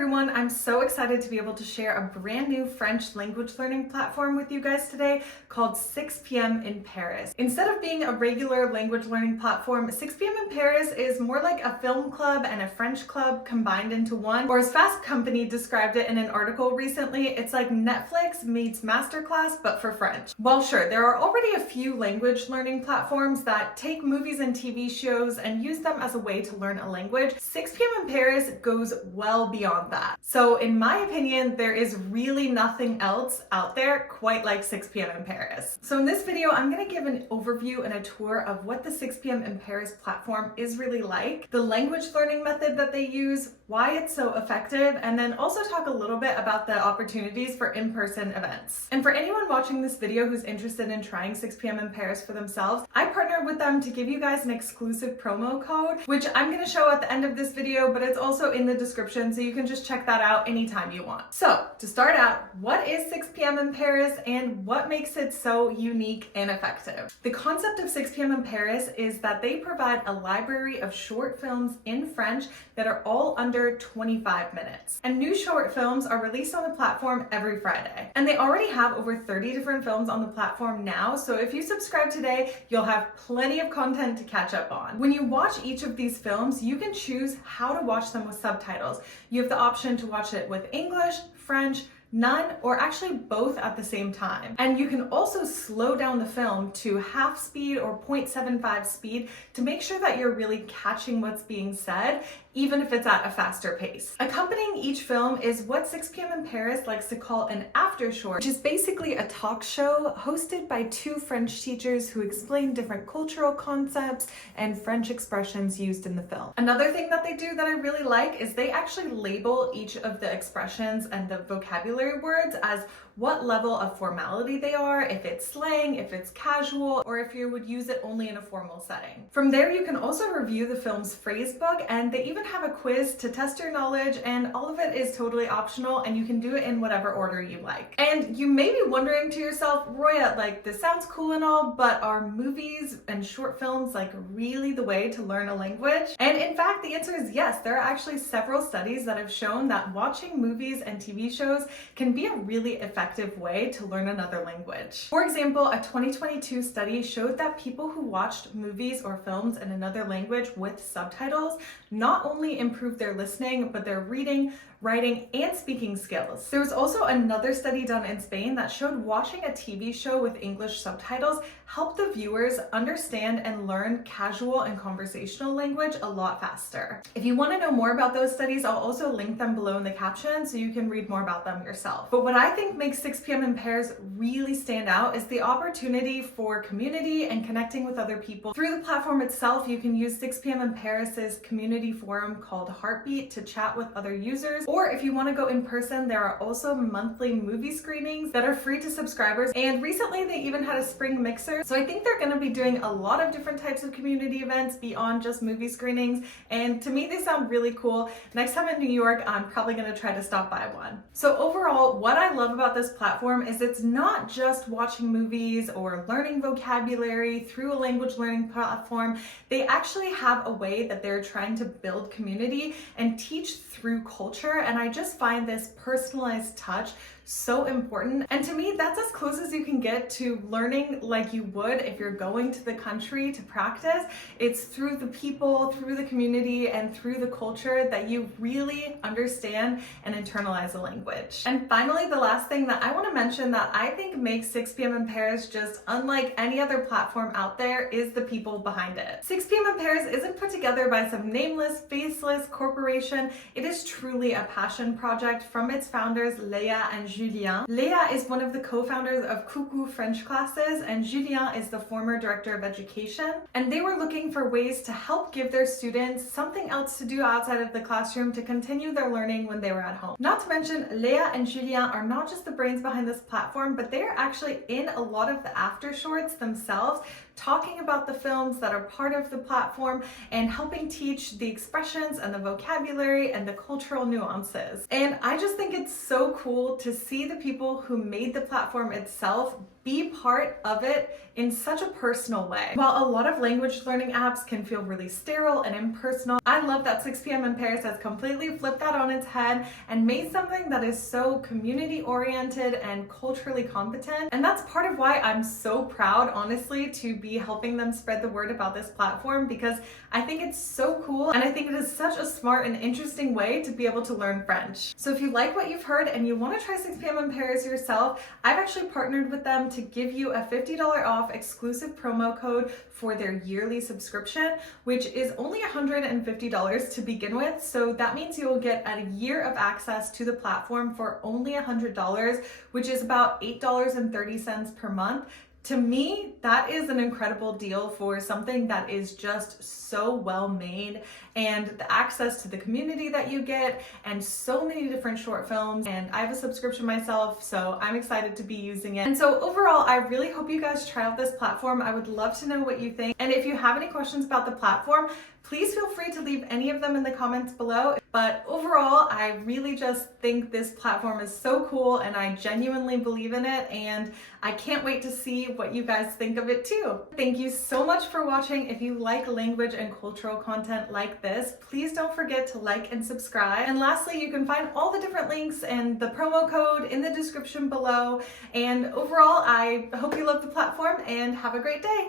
everyone, I'm so excited to be able to share a brand new French language learning platform with you guys today called 6 p.m. in Paris. Instead of being a regular language learning platform, 6 p.m. in Paris is more like a film club and a French club combined into one, or as Fast Company described it in an article recently, it's like Netflix meets Masterclass but for French. Well, sure, there are already a few language learning platforms that take movies and TV shows and use them as a way to learn a language. 6 p.m. in Paris goes well beyond that. So in my opinion, there is really nothing else out there quite like 6 p.m. in Paris. So in this video, I'm going to give an overview and a tour of what the 6 p.m. in Paris platform is really like, the language learning method that they use, why it's so effective, and then also talk a little bit about the opportunities for in-person events. And for anyone watching this video who's interested in trying 6 p.m. in Paris for themselves, I partnered with them to give you guys an exclusive promo code, which I'm going to show at the end of this video, but it's also in the description, so you can just check that out anytime you want. So to start out, what is 6 p.m. in Paris and what makes it so unique and effective? The concept of 6 p.m. in Paris is that they provide a library of short films in French that are all under 25 minutes. And new short films are released on the platform every Friday. And they already have over 30 different films on the platform now, so if you subscribe today, you'll have plenty of content to catch up on. When you watch each of these films, you can choose how to watch them with subtitles. You have the option to watch it with English, French, none, or actually both at the same time. And you can also slow down the film to half speed or 0.75 speed to make sure that you're really catching what's being said, even if it's at a faster pace. Accompanying each film is what 6 p.m. in Paris likes to call an after short, which is basically a talk show hosted by two French teachers who explain different cultural concepts and French expressions used in the film. Another thing that they do that I really like is they actually label each of the expressions and the vocabulary words as what level of formality they are, if it's slang, if it's casual, or if you would use it only in a formal setting. From there, you can also review the film's phrase book, and they even have a quiz to test your knowledge, and all of it is totally optional, and you can do it in whatever order you like. And you may be wondering to yourself, Roya, like, this sounds cool and all, but are movies and short films like really the way to learn a language? And in fact, the answer is yes. There are actually several studies that have shown that watching movies and TV shows can be a really effective way to learn another language. For example, a 2022 study showed that people who watched movies or films in another language with subtitles not only improved their listening, but their reading, writing, and speaking skills. There was also another study done in Spain that showed watching a TV show with English subtitles helped the viewers understand and learn casual and conversational language a lot faster. If you want to know more about those studies, I'll also link them below in the caption so you can read more about them yourself. But what I think makes 6 p.m. in Paris really stand out is the opportunity for community and connecting with other people. Through the platform itself, you can use 6 p.m. in Paris's community forum called Heartbeat to chat with other users. Or if you want to go in person, there are also monthly movie screenings that are free to subscribers. And recently they even had a spring mixer. So I think they're going to be doing a lot of different types of community events beyond just movie screenings. And to me, they sound really cool. Next time in New York, I'm probably going to try to stop by one. So overall, what I love about this platform is it's not just watching movies or learning vocabulary through a language learning platform. They actually have a way that they're trying to build community and teach through culture. And I just find this personalized touch so important. And to me, that's as close as you can get to learning like you would if you're going to the country to practice. It's through the people, through the community, and through the culture that you really understand and internalize a language. And finally, the last thing that I want to mention that I think makes 6 p.m. in Paris just unlike any other platform out there is the people behind it. 6 p.m. in Paris isn't put together by some nameless, faceless corporation. It is truly a passion project from its founders, Leah and Julien. Leah is one of the co-founders of Coucou French Classes, and Julien is the former director of education. And they were looking for ways to help give their students something else to do outside of the classroom to continue their learning when they were at home. Not to mention, Leah and Julien are not just the brains behind this platform, but they are actually in a lot of the after shorts themselves talking about the films that are part of the platform and helping teach the expressions and the vocabulary and the cultural nuances. And I just think it's so cool to see the people who made the platform itself be part of it in such a personal way. While a lot of language learning apps can feel really sterile and impersonal, I love that 6 p.m. in Paris has completely flipped that on its head and made something that is so community oriented and culturally competent. And that's part of why I'm so proud, honestly, to be helping them spread the word about this platform, because I think it's so cool and I think it is such a smart and interesting way to be able to learn French. So if you like what you've heard and you want to try 6 p.m. in Paris yourself, I've actually partnered with them to give you a $50 off exclusive promo code for their yearly subscription, which is only $150 to begin with. So that means you will get a year of access to the platform for only $100, which is about $8.30 per month. To me, that is an incredible deal for something that is just so well made, and the access to the community that you get and so many different short films. And I have a subscription myself, so I'm excited to be using it. And so overall, I really hope you guys try out this platform. I would love to know what you think. And if you have any questions about the platform, please feel free to leave any of them in the comments below. But overall, I really just think this platform is so cool and I genuinely believe in it, and I can't wait to see what you guys think of it too. Thank you so much for watching. If you like language and cultural content like this, please don't forget to like and subscribe. And lastly, you can find all the different links and the promo code in the description below. And overall, I hope you love the platform and have a great day.